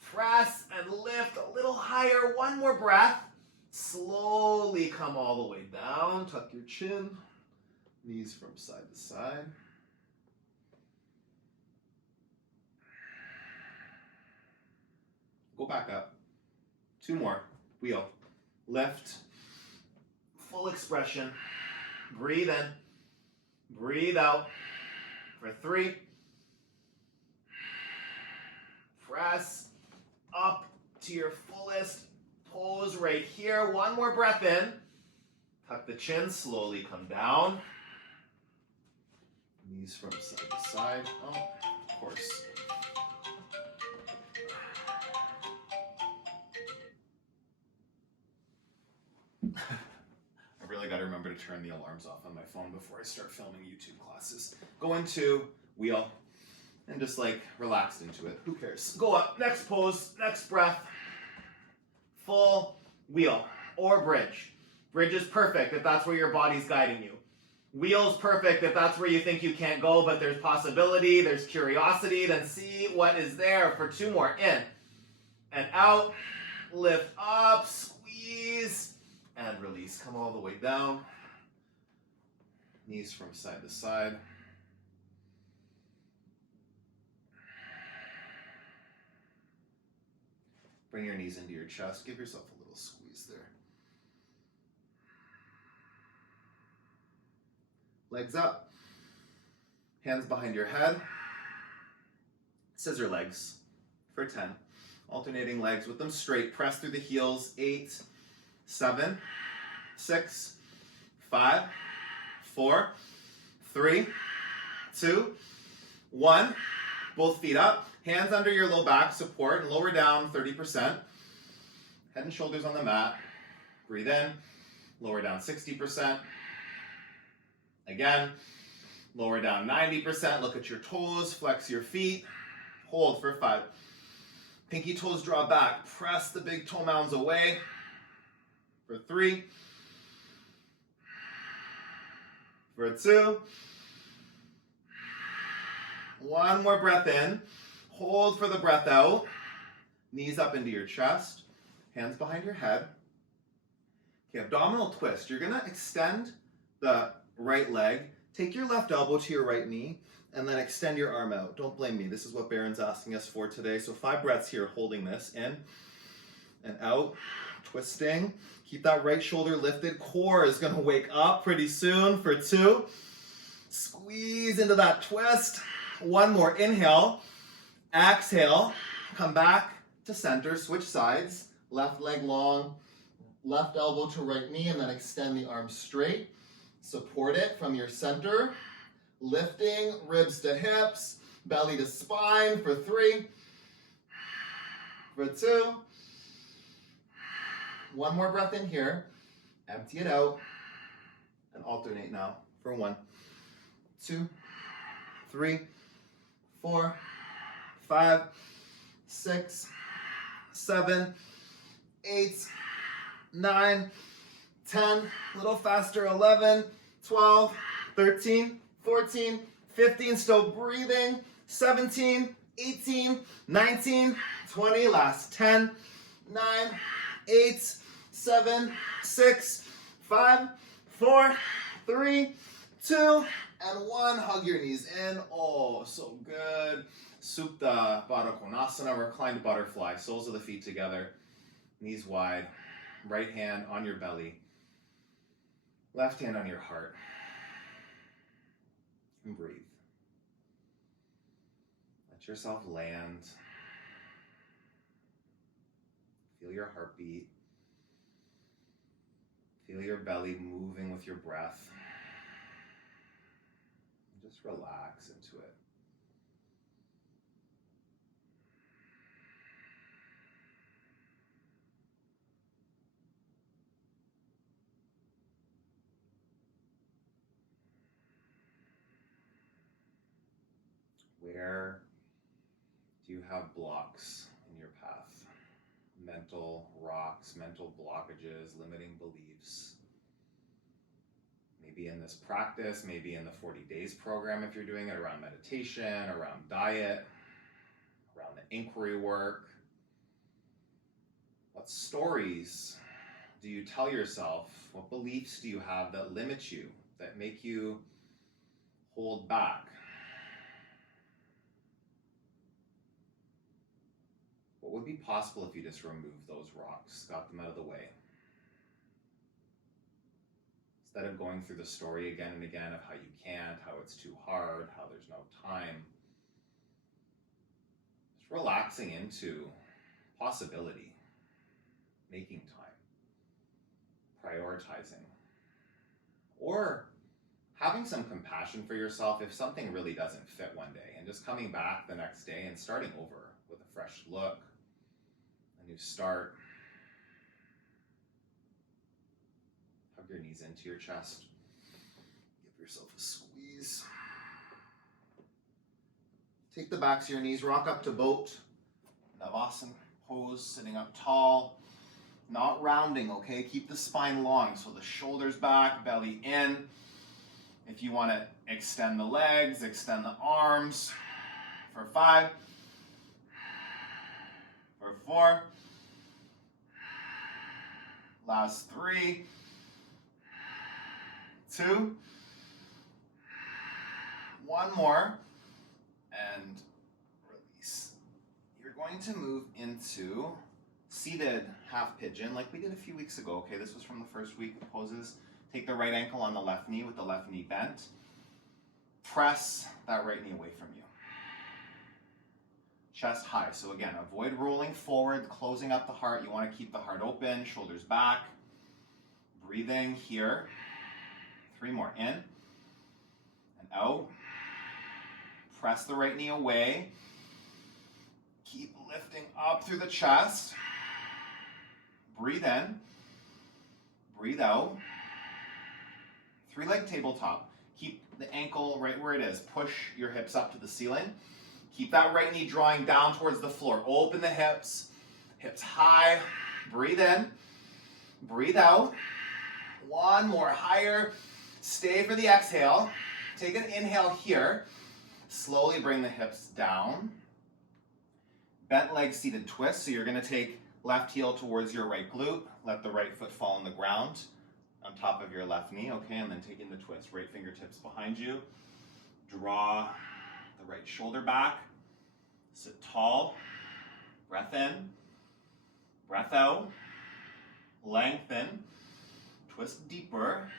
Press and lift a little higher. One more breath. Slowly come all the way down. Tuck your chin. Knees from side to side. Go back up. 2 more. Wheel. Lift. Full expression. Breathe in. Breathe out. For 3. Press up to your fullest pose right here. One more breath in. Tuck the chin, slowly come down. Knees from side to side. Oh, of course. I really got to remember to turn the alarms off on my phone before I start filming YouTube classes. Go into wheel. And just like relaxed into it. Who cares? Go up. Next pose. Next breath. Full wheel or bridge. Bridge is perfect if that's where your body's guiding you. Wheel's perfect if that's where you think you can't go, but there's possibility, there's curiosity. Then see what is there for 2 more. In and out. Lift up. Squeeze. And release. Come all the way down. Knees from side to side. Bring your knees into your chest. Give yourself a little squeeze there. Legs up. Hands behind your head. Scissor legs for 10. Alternating legs with them straight. Press through the heels. 8, 7, 6, 5, 4, 3, 2, 1. Both feet up. Hands under your low back, support, and lower down 30%. Head and shoulders on the mat. Breathe in, lower down 60%. Again, lower down 90%. Look at your toes, flex your feet. Hold for 5. Pinky toes draw back. Press the big toe mounds away. For 3. For 2. One more breath in. Hold for the breath out. Knees up into your chest. Hands behind your head. Okay, abdominal twist. You're going to extend the right leg. Take your left elbow to your right knee. And then extend your arm out. Don't blame me. This is what Baron's asking us for today. So 5 breaths here holding this. In and out. Twisting. Keep that right shoulder lifted. Core is going to wake up pretty soon. For 2. Squeeze into that twist. One more. Inhale. Exhale, come back to center, switch sides, left leg long, left elbow to right knee, and then extend the arm straight. Support it from your center, lifting, ribs to hips, belly to spine for 3, for 2. One more breath in here, empty it out, and alternate now for 1, 2, 3, 4, 5, 6, 7, 8, 9, 10, a little faster, 11, 12, 13, 14, 15, still breathing, 17, 18, 19, 20, last 10, 9, 8, 7, 6, 5, 4, 3, 2, And one, hug your knees in. Oh, so good. Supta Baddha Konasana, reclined butterfly. Soles of the feet together. Knees wide. Right hand on your belly. Left hand on your heart. And breathe. Let yourself land. Feel your heartbeat. Feel your belly moving with your breath. Just relax into it. Where do you have blocks in your path? Mental rocks, mental blockages, limiting beliefs. Maybe in this practice, maybe in the 40 days program if you're doing it, around meditation, around diet, around the inquiry work. What stories do you tell yourself? What beliefs do you have that limit you, that make you hold back? What would be possible if you just removed those rocks, got them out of the way? Instead of going through the story again and again of how you can't, how it's too hard, how there's no time, just relaxing into possibility, making time, prioritizing, or having some compassion for yourself if something really doesn't fit one day, and just coming back the next day and starting over with a fresh look, a new start. Hug your knees into your chest. Give yourself a squeeze. Take the backs of your knees, rock up to boat. Navasana pose, sitting up tall. Not rounding, okay? Keep the spine long, so the shoulders back, belly in. If you want to extend the legs, extend the arms. For 5. For 4. Last 3. 2. 1 more. And release. You're going to move into seated half pigeon like we did a few weeks ago. Okay, this was from the first week of poses. Take the right ankle on the left knee with the left knee bent. Press that right knee away from you. Chest high. So again, avoid rolling forward, closing up the heart. You want to keep the heart open, shoulders back. Breathing here. 3 more. In and out. Press the right knee away. Keep lifting up through the chest. Breathe in. Breathe out. 3-leg tabletop. Keep the ankle right where it is. Push your hips up to the ceiling. Keep that right knee drawing down towards the floor. Open the hips. Hips high. Breathe in. Breathe out. 1 more. Higher. Stay for the exhale. Take an inhale here. Slowly bring the hips down. Bent leg seated twist. So you're going to take left heel towards your right glute. Let the right foot fall on the ground on top of your left knee. Okay, and then taking the twist. Right fingertips behind you. Draw the right shoulder back. Sit tall. Breath in. Breath out. Lengthen. Twist deeper.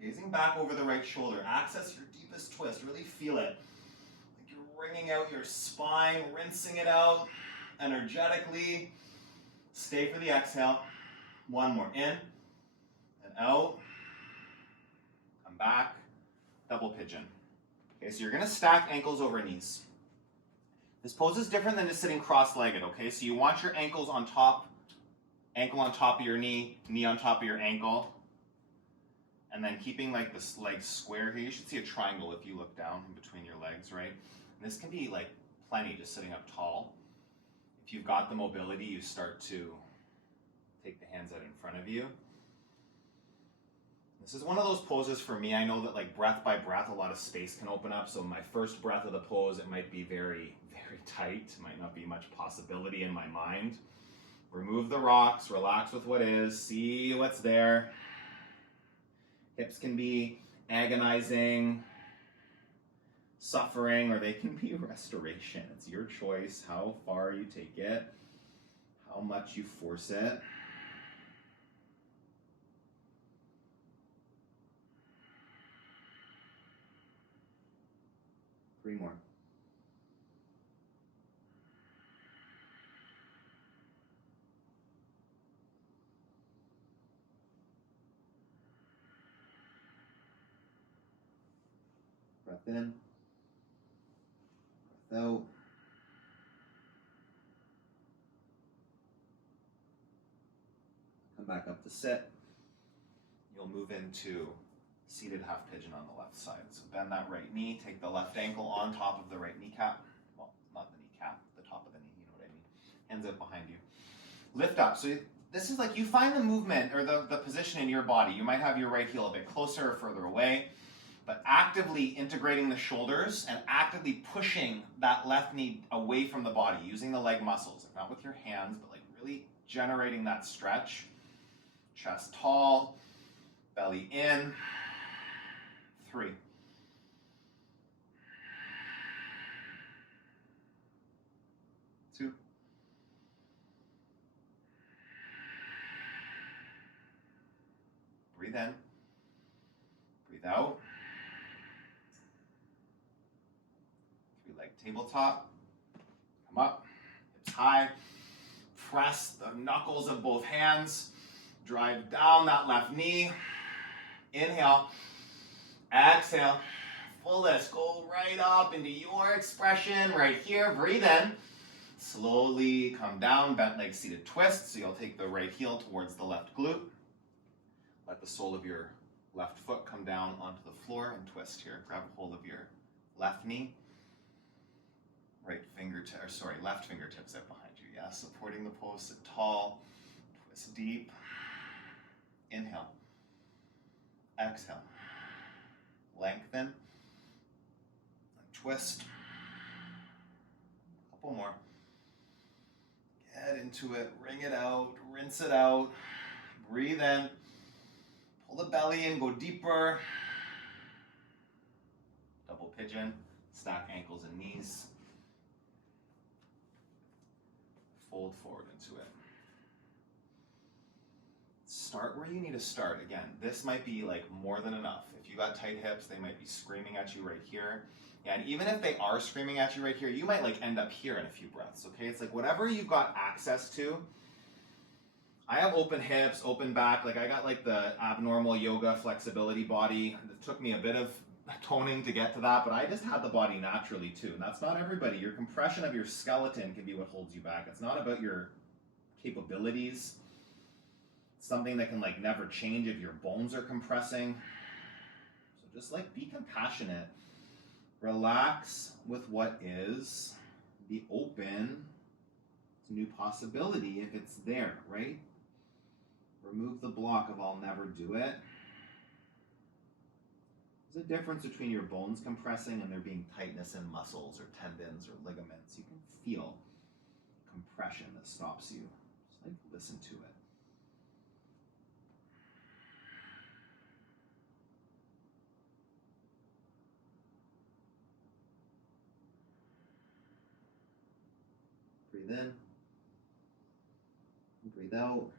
Gazing back over the right shoulder. Access your deepest twist. Really feel it. Like you're wringing out your spine, rinsing it out energetically. Stay for the exhale. 1 more. In and out. Come back. Double pigeon. Okay, so you're going to stack ankles over knees. This pose is different than just sitting cross-legged, okay? So you want your ankles on top, ankle on top of your knee, knee on top of your ankle. And then keeping like this leg square here. You should see a triangle if you look down in between your legs, right? And this can be like plenty just sitting up tall. If you've got the mobility, you start to take the hands out in front of you. This is one of those poses for me. I know that like breath by breath, a lot of space can open up. So my first breath of the pose, it might be very, very tight. Might not be much possibility in my mind. Remove the rocks, relax with what is, see what's there. Hips can be agonizing. suffering or they can be restoration. It's your choice how far you take it, how much you force it. Three more. Breath in, breath out. Come back up to sit. You'll move into seated half pigeon on the left side. So bend that right knee, take the left ankle on top of the right kneecap. Well, not the kneecap, the top of the knee, you know what I mean. Hands out behind you. Lift up. So this is like you find the movement or the position in your body. You might have your right heel a bit closer or further away, but actively integrating the shoulders and actively pushing that left knee away from the body, using the leg muscles, like not with your hands, but like really generating that stretch. Chest tall, belly in. 3. 2. Breathe in. Breathe out. 3-leg tabletop. Come up. Hips high. Press the knuckles of both hands. Drive down that left knee. Inhale. Exhale. Fullest. Go right up into your expression right here. Breathe in. Slowly come down. Bent leg seated twist. So you'll take the right heel towards the left glute. Let the sole of your left foot come down onto the floor and twist here. Grab a hold of your left knee. Left fingertips out behind you. Yeah, supporting the pose. Sit tall. Twist deep. Inhale. Exhale. Lengthen. And twist. A couple more. Get into it. Wring it out. Rinse it out. Breathe in. Pull the belly in. Go deeper. Double pigeon. Stack ankles and knees. Fold forward into it. Start where you need to start. Again, this might be like more than enough. If you got tight hips, they might be screaming at you right here. And even if they are screaming at you right here, you might like end up here in a few breaths, okay? It's like whatever you've got access to. I have open hips, open back. Like I got like the abnormal yoga flexibility body. It took me a bit of toning to get to that, but I just had the body naturally too. And that's not everybody. Your compression of your skeleton can be what holds you back. It's not about your capabilities. It's something that can like never change if your bones are compressing. So just like be compassionate. Relax with what is. Be open to new possibility if it's there, right? Remove the block of I'll never do it. There's a difference between your bones compressing and there being tightness in muscles or tendons or ligaments. You can feel compression that stops you. Just like listen to it. Breathe in. Breathe out.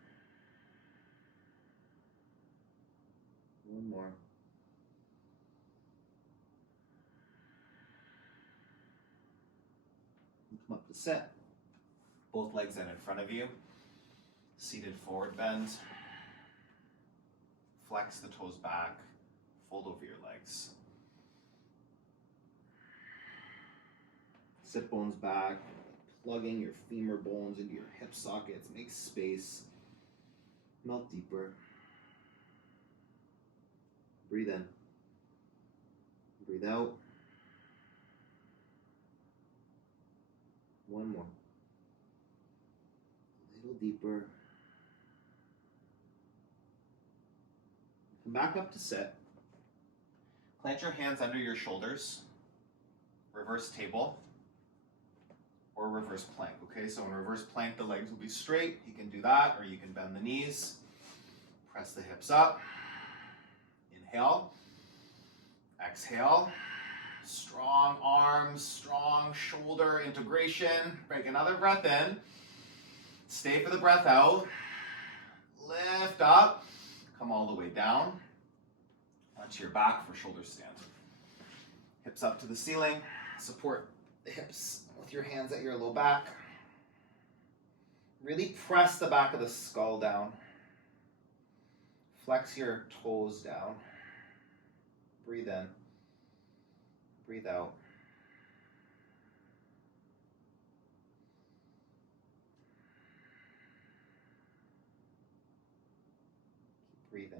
One more. Come up to sit. Both legs in front of you. Seated forward bend. Flex the toes back. Fold over your legs. Sit bones back. Plugging your femur bones into your hip sockets. Make space. Melt deeper. Breathe in. Breathe out. One more. A little deeper. Come back up to sit. Plant your hands under your shoulders. Reverse table. Or reverse plank, okay? So in reverse plank, the legs will be straight. You can do that, or you can bend the knees. Press the hips up. Inhale. Exhale. Strong arms, strong shoulder integration. Take another breath in. Stay for the breath out. Lift up. Come all the way down. Onto your back for shoulder stand. Hips up to the ceiling. Support the hips with your hands at your low back. Really press the back of the skull down. Flex your toes down. Breathe in. Breathe out. Keep breathing.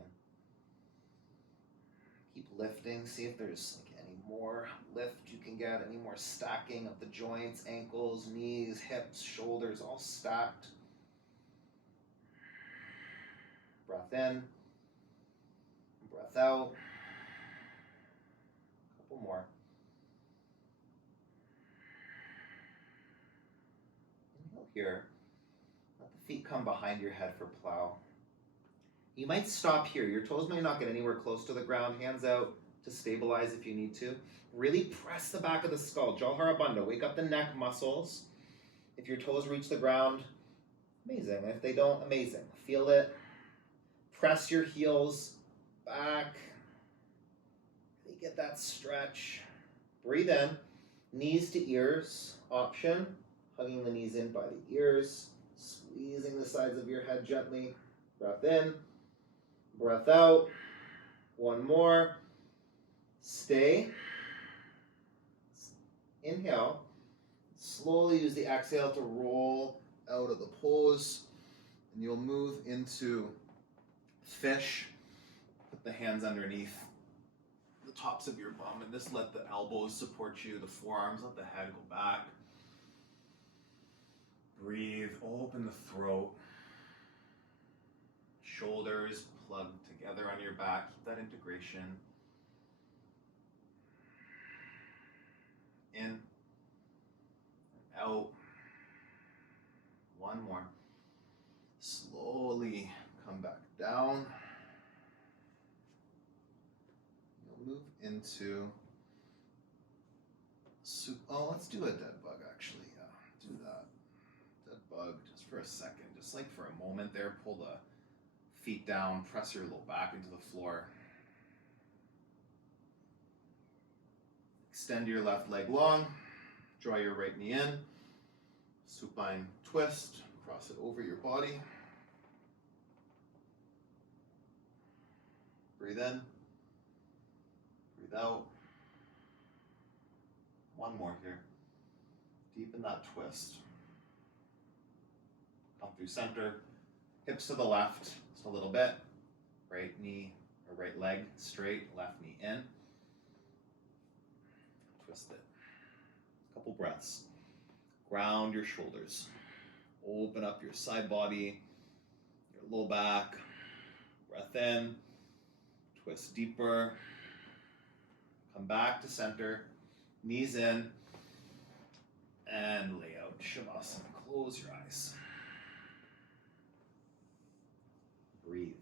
Keep lifting. See if there's any more lift you can get, any more stacking of the joints, ankles, knees, hips, shoulders, all stacked. Breath in. Breath out. A couple more. Inhale here. Let the feet come behind your head for plow. You might stop here. Your toes might not get anywhere close to the ground. Hands out to stabilize if you need to. Really press the back of the skull. Jalhara Bandha. Wake up the neck muscles. If your toes reach the ground, amazing. If they don't, amazing. Feel it. Press your heels back. Really get that stretch. Breathe in. Knees to ears. Option. Hugging the knees in by the ears. Squeezing the sides of your head gently. Breath in. Breath out. One more. Stay. Inhale. Slowly use the exhale to roll out of the pose. And you'll move into fish. Put the hands underneath the tops of your bum and just let the elbows support you, the forearms, let the head go back. Breathe, open the throat. Shoulders plugged together on your back. Keep that integration. In and out. One more. Slowly come back down. You'll move into let's do a dead bug actually. Yeah, do that. Dead bug just for a second. Just like for a moment there. Pull the feet down, press your low back into the floor. Extend your left leg long. Draw your right knee in. Supine twist. Cross it over your body. Breathe in. Breathe out. One more here. Deepen that twist. Come through center. Hips to the left. Just a little bit. Right knee or right leg straight. Left knee in. Twist it. Couple breaths. Ground your shoulders. Open up your side body, your low back. Breath in. Twist deeper. Come back to center. Knees in. And lay out. Shavasana. Close your eyes. Breathe.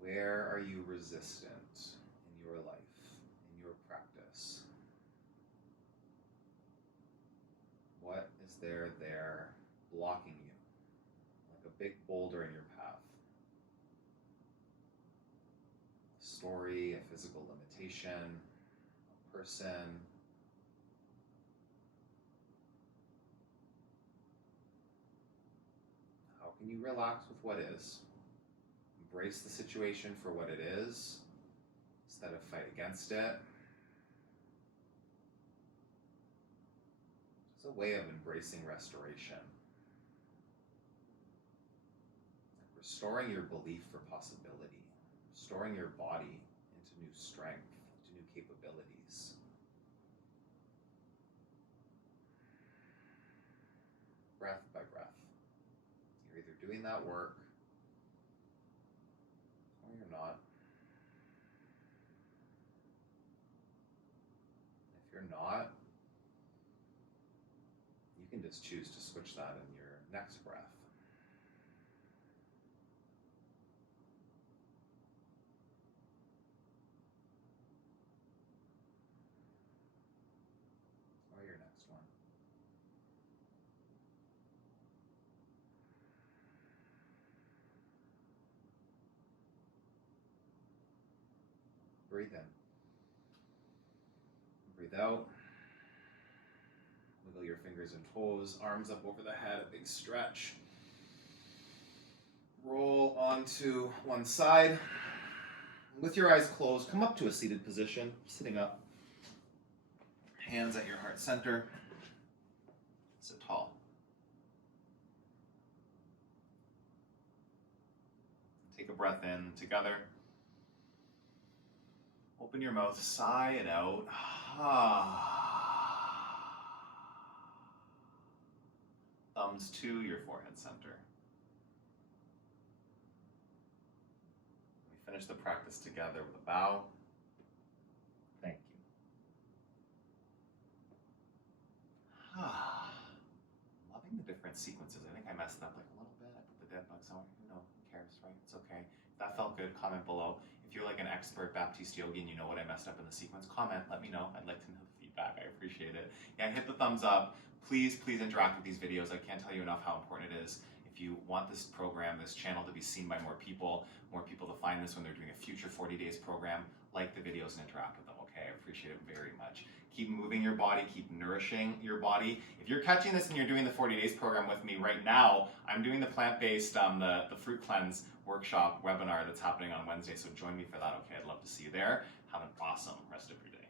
Where are you resistant in your life, in your practice? What is there blocking you? Like a big boulder in your path. A story, a physical limitation, a person. How can you relax with what is? Embrace the situation for what it is, instead of fight against it. It's a way of embracing restoration. Like restoring your belief for possibility, restoring your body into new strength, into new capabilities. Breath by breath. You're either doing that work or you're not. If you're not, you can just choose to switch that in your next breath. Or your next one. Breathe in. Breathe out. Wiggle your fingers and toes, arms up over the head, a big stretch. Roll onto one side. With your eyes closed, come up to a seated position, sitting up. Hands at your heart center. Sit tall. Take a breath in together. Open your mouth, sigh it out. Thumbs to your forehead center. We finish the practice together with a bow. Thank you. Loving the different sequences. I think I messed up like a little bit. I put the dead bug somewhere. Who cares, right? It's okay. If that felt good, comment below. If you're like an expert Baptiste yogi and you know what I messed up in the sequence, comment, let me know. I'd like to know the feedback. I appreciate it. Yeah, hit the thumbs up. Please interact with these videos. I can't tell you enough how important it is. If you want this program, this channel to be seen by more people to find this when they're doing a future 40 days program, like the videos and interact with them, okay? I appreciate it very much. Keep moving your body, keep nourishing your body. If you're catching this and you're doing the 40 days program with me right now, I'm doing the plant-based, the fruit cleanse workshop webinar that's happening on Wednesday, so join me for that, okay? I'd love to see you there. Have an awesome rest of your day.